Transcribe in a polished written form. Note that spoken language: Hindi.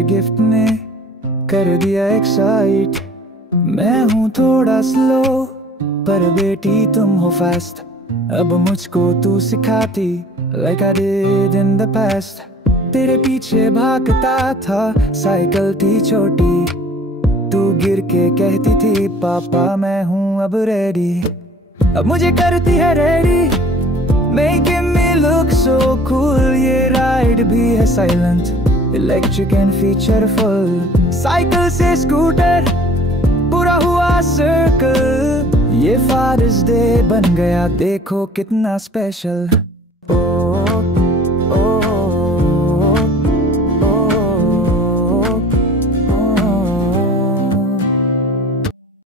तेरे गिफ्ट ने कर दिया एक्साइट। मैं हूँ थोड़ा स्लो पर बेटी तुम हो फास्ट। अब मुझको तू सिखाती like I did in the past। तेरे पीछे भागता था, साइकिल थी छोटी, तू गिर के कहती थी पापा मैं हूँ अब रेडी। अब मुझे करती है ready, making me look so cool। ये राइड भी है साइलेंट, इलेक्ट्रिक एंड फीचरफुल। साइकिल से स्कूटर पूरा हुआ सर्कल। ये फादर्स डे बन गया देखो कितना स्पेशल।